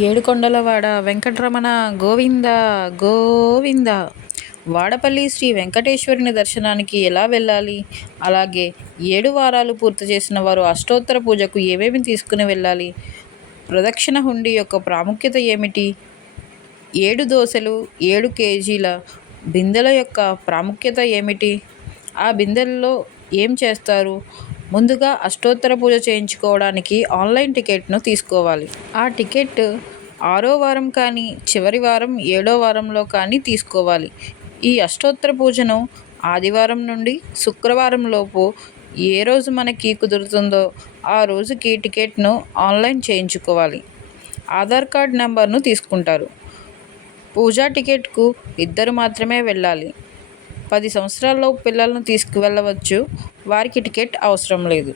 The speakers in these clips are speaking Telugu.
ఏడుకొండలవాడ వెంకటరమణ గోవింద గోవింద. వాడపల్లి శ్రీ వెంకటేశ్వరుని దర్శనానికి ఎలా వెళ్ళాలి? అలాగే 7 వారాలు పూర్తి చేసిన వారు అష్టోత్తర పూజకు ఏమేమి తీసుకుని వెళ్ళాలి? ప్రదక్షిణ హుండీ యొక్క ప్రాముఖ్యత ఏమిటి? 7 దోసెలు 7 కేజీల బిందెల యొక్క ప్రాముఖ్యత ఏమిటి? ఆ బిందెల్లో ఏం చేస్తారు? ముందుగా అష్టోత్తర పూజ చేయించుకోవడానికి ఆన్లైన్ టికెట్ను తీసుకోవాలి. ఆ టికెట్ 6వ వారం కానీ చివరి వారం 7వ వారంలో కానీ తీసుకోవాలి. ఈ అష్టోత్తర పూజను ఆదివారం నుండి శుక్రవారం లోపు ఏ రోజు మనకి కుదురుతుందో ఆ రోజుకి టికెట్ను ఆన్లైన్ చేయించుకోవాలి. ఆధార్ కార్డ్ నెంబర్ను తీసుకుంటారు. పూజా టికెట్కు 2 మాత్రమే వెళ్ళాలి. 10 సంవత్సరాలలోపు పిల్లలను తీసుకువెళ్ళవచ్చు. వారికి టికెట్ అవసరం లేదు.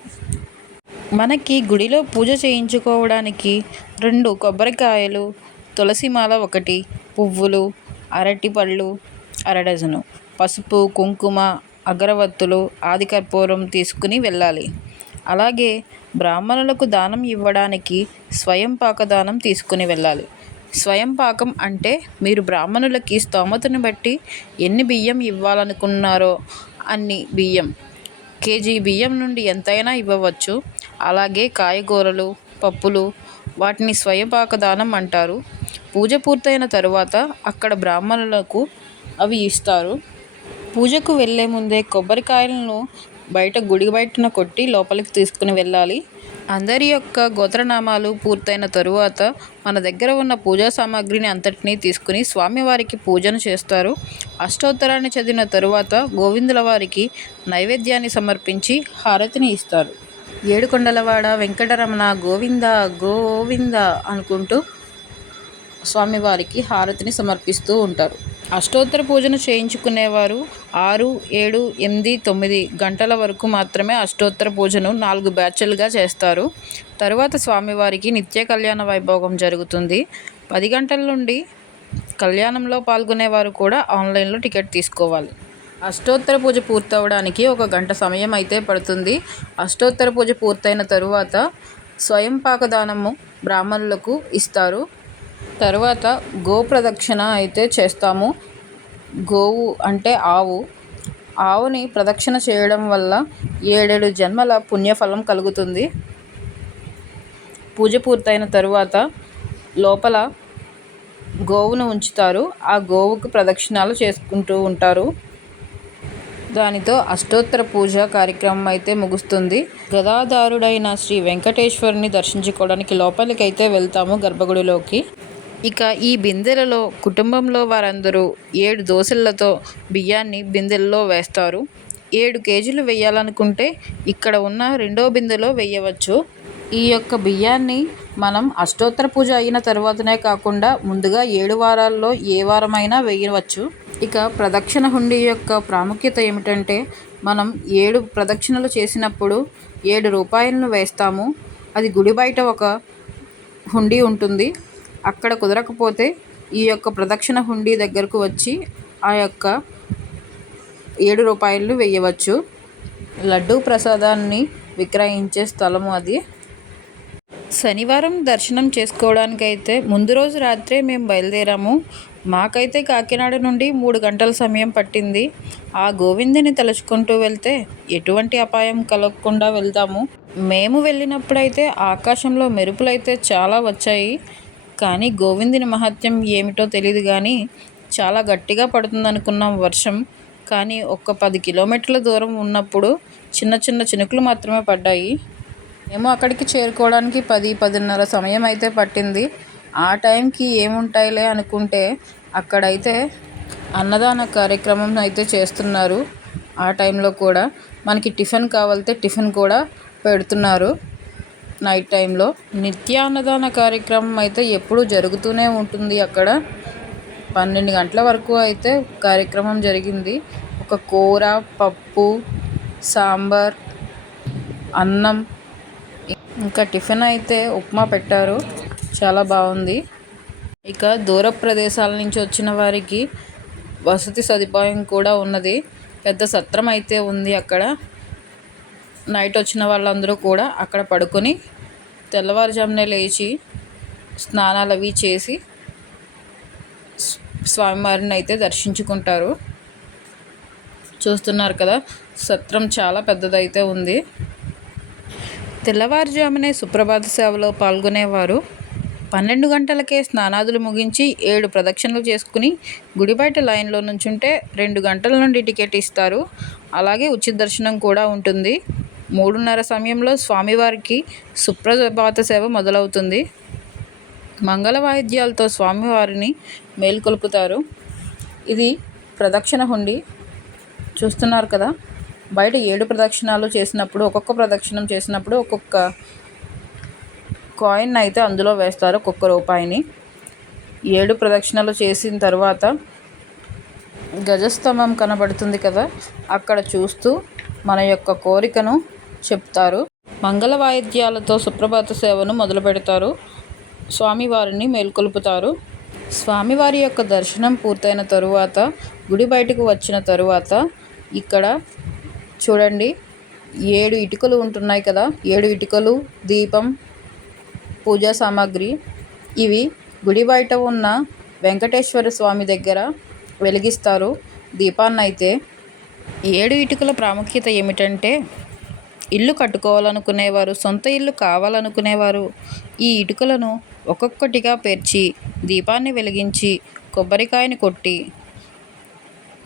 మనకి గుడిలో పూజ చేయించుకోవడానికి 2 కొబ్బరికాయలు, తులసిమాల 1, పువ్వులు, అరటిపళ్ళు అర డజను, పసుపు, కుంకుమ, అగరవత్తులు, ఆదికర్పూరం తీసుకుని వెళ్ళాలి. అలాగే బ్రాహ్మణులకు దానం ఇవ్వడానికి స్వయం పాకదానం తీసుకుని వెళ్ళాలి. స్వయం పాకం అంటే మీరు బ్రాహ్మణులకి స్తోమతను బట్టి ఎన్ని బియ్యం ఇవ్వాలనుకున్నారో అన్ని బియ్యం, కేజీ బియ్యం నుండి ఎంతైనా ఇవ్వవచ్చు. అలాగే కాయగూరలు, పప్పులు, వాటిని స్వయంపాక దానం అంటారు. పూజ పూర్తయిన తరువాత అక్కడ బ్రాహ్మణులకు అవి ఇస్తారు. పూజకు వెళ్ళే ముందే కొబ్బరికాయలను గుడి బయటన కొట్టి లోపలికి తీసుకుని వెళ్ళాలి. అందరి యొక్క గోత్రనామాలు పూర్తయిన తరువాత మన దగ్గర ఉన్న పూజా సామాగ్రిని అంతటినీ తీసుకుని స్వామివారికి పూజను చేస్తారు. అష్టోత్తరాన్ని చదివిన తరువాత గోవిందుల వారికి నైవేద్యాన్ని సమర్పించి హారతిని ఇస్తారు. ఏడుకొండలవాడ వెంకటరమణ గోవింద గోవింద అనుకుంటూ స్వామివారికి హారతిని సమర్పిస్తూ ఉంటారు. అష్టోత్తర పూజను చేయించుకునేవారు 6, 7, 8, 9 గంటల వరకు మాత్రమే అష్టోత్తర పూజను 4 బ్యాచ్లుగా చేస్తారు. తరువాత స్వామివారికి నిత్య కళ్యాణ వైభోగం జరుగుతుంది. 10 గంటల నుండి కళ్యాణంలో పాల్గొనేవారు కూడా ఆన్లైన్లో టికెట్ తీసుకోవాలి. అష్టోత్తర పూజ పూర్తవడానికి 1 గంట సమయం అయితే పడుతుంది. అష్టోత్తర పూజ పూర్తయిన తరువాత స్వయం పాకదానము బ్రాహ్మణులకు ఇస్తారు. తరువాత గో ప్రదక్షిణ అయితే చేస్తాము. గోవు అంటే ఆవుని ప్రదక్షిణ చేయడం వల్ల 7 జన్మల పుణ్యఫలం కలుగుతుంది. పూజ పూర్తయిన తరువాత లోపల గోవును ఉంచుతారు. ఆ గోవుకు ప్రదక్షిణాలు చేసుకుంటూ ఉంటారు. దానితో అష్టోత్తర పూజ కార్యక్రమం అయితే ముగుస్తుంది. గదాధారుడైన శ్రీ వెంకటేశ్వరుని దర్శించుకోవడానికి లోపలికైతే వెళ్తాము గర్భగుడిలోకి. ఇక ఈ బిందెలలో కుటుంబంలో వారందరూ 7 దోసెలతో బియ్యాన్ని బిందెల్లో వేస్తారు. 7 కేజీలు వేయాలనుకుంటే ఇక్కడ ఉన్న 2వ బిందెలో వేయవచ్చు. ఈ యొక్క బియ్యాన్ని మనం అష్టోత్తర పూజ అయిన తర్వాతనే కాకుండా ముందుగా 7 వారాల్లో ఏ వారమైనా వేయవచ్చు. ఇక ప్రదక్షిణ హుండీ యొక్క ప్రాముఖ్యత ఏమిటంటే మనం 7 ప్రదక్షిణలు చేసినప్పుడు 7 రూపాయలను వేస్తాము. అది గుడి బయట ఒక హుండీ ఉంటుంది. అక్కడ కుదరకపోతే ఈ యొక్క ప్రదక్షిణ హుండీ దగ్గరకు వచ్చి ఆ యొక్క 7 రూపాయలు వేయవచ్చు. లడ్డూ ప్రసాదాన్ని విక్రయించే స్థలము అది. శనివారం దర్శనం చేసుకోవడానికైతే ముందు రోజు రాత్రే మేము బయలుదేరాము. మాకైతే కాకినాడ నుండి 3 గంటల సమయం పట్టింది. ఆ గోవిందుని తలుచుకుంటూ వెళ్తే ఎటువంటి అపాయం కలగకుండా వెళ్తాము. మేము వెళ్ళినప్పుడైతే ఆకాశంలో మెరుపులైతే చాలా వచ్చాయి. కానీ గోవిందుని మహత్యం ఏమిటో తెలియదు కానీ చాలా గట్టిగా పడుతుందనుకున్నాం వర్షం. కానీ 10 కిలోమీటర్ల దూరం ఉన్నప్పుడు చిన్న చిన్న చినుకులు మాత్రమే పడ్డాయి. మేము అక్కడికి చేరుకోవడానికి 10-10:30 సమయం అయితే పట్టింది. ఆ టైంకి ఏముంటాయిలే అనుకుంటే అక్కడైతే అన్నదాన కార్యక్రమం అయితే చేస్తున్నారు. ఆ టైంలో కూడా మనకి టిఫిన్ కావాలితే టిఫిన్ కూడా పెడుతున్నారు. నైట్ టైంలో నిత్యాన్నదాన కార్యక్రమం అయితే ఎప్పుడూ జరుగుతూనే ఉంటుంది. అక్కడ 12 గంటల వరకు అయితే కార్యక్రమం జరిగింది. ఒక కూర, పప్పు, సాంబార్, అన్నం, ఇంకా టిఫిన్ అయితే ఉప్మా పెట్టారు. చాలా బాగుంది. ఇక దూర ప్రదేశాల నుంచి వచ్చిన వారికి వసతి సదుపాయం కూడా ఉన్నది. పెద్ద సత్రం అయితే ఉంది అక్కడ. నైట్ వచ్చిన వాళ్ళందరూ కూడా అక్కడ పడుకొని తెల్లవారుజామునే లేచి స్నానాలు అవి చేసి స్వామివారిని అయితే దర్శించుకుంటారు. చూస్తున్నారు కదా, సత్రం చాలా పెద్దదైతే ఉంది. తెల్లవారుజామునే సుప్రభాత సేవలో పాల్గొనేవారు 12 గంటలకే స్నానాదులు ముగించి 7 ప్రదక్షిణలు చేసుకుని గుడి బయట లైన్లో నుంచుంటే 2 గంటల నుండి టికెట్ ఇస్తారు. అలాగే ఉచిత దర్శనం కూడా ఉంటుంది. 3:30 సమయంలో స్వామివారికి సుప్రభాత సేవ మొదలవుతుంది. మంగళ వాయిద్యాలతో స్వామివారిని మేల్కొల్పుతారు. ఇది ప్రదక్షిణ హుండి. చూస్తున్నారు కదా, బయట 7 ప్రదక్షిణాలు చేసినప్పుడు ఒక్కొక్క కాయిన్ అయితే అందులో వేస్తారు, ఒక్కొక్క రూపాయిని. 7 ప్రదక్షిణలు చేసిన తర్వాత గజస్తంభం కనబడుతుంది కదా, అక్కడ చూస్తూ మన యొక్క కోరికను చెప్తారు. మంగళ వాయిద్యాలతో సుప్రభాత సేవను మొదలు పెడతారు. స్వామివారిని మేల్కొల్పుతారు. స్వామివారి యొక్క దర్శనం పూర్తయిన తరువాత గుడి బయటకు వచ్చిన తరువాత ఇక్కడ చూడండి 7 ఇటుకలు ఉంటున్నాయి కదా, 7 ఇటుకలు, దీపం, పూజా సామాగ్రి ఇవి గుడి బయట ఉన్న వెంకటేశ్వర స్వామి దగ్గర వెలిగిస్తారు దీపాన్నైతే. 7 ఇటుకల ప్రాముఖ్యత ఏమిటంటే, ఇల్లు కట్టుకోవాలనుకునేవారు, సొంత ఇల్లు కావాలనుకునేవారు ఈ ఇటుకలను ఒక్కొక్కటిగా పేర్చి దీపాన్ని వెలిగించి కొబ్బరికాయని కొట్టి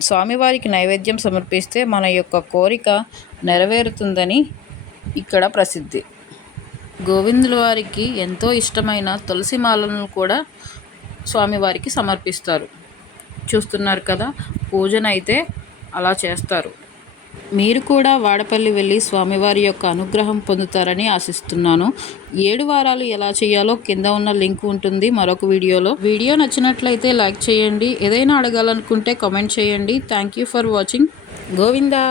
స్వామివారికి నైవేద్యం సమర్పిస్తే మన యొక్క కోరిక నెరవేరుతుందని ఇక్కడ ప్రసిద్ధి. గోవిందుల వారికి ఎంతో ఇష్టమైన తులసి మాలను కూడా స్వామివారికి సమర్పిస్తారు. చూస్తున్నారు కదా, పూజనైతే అలా చేస్తారు. మీరు కూడా వాడపల్లి వెళ్ళి స్వామివారి యొక్క అనుగ్రహం పొందుతారని ఆశిస్తున్నాను. 7 వారాలు ఎలా చేయాలో కింద ఉన్న లింక్ ఉంటుంది మరొక వీడియోలో. వీడియో నచ్చినట్లయితే లైక్ చేయండి. ఏదైనా అడగాలనుకుంటే కామెంట్ చేయండి. Thank you for watching. Govinda.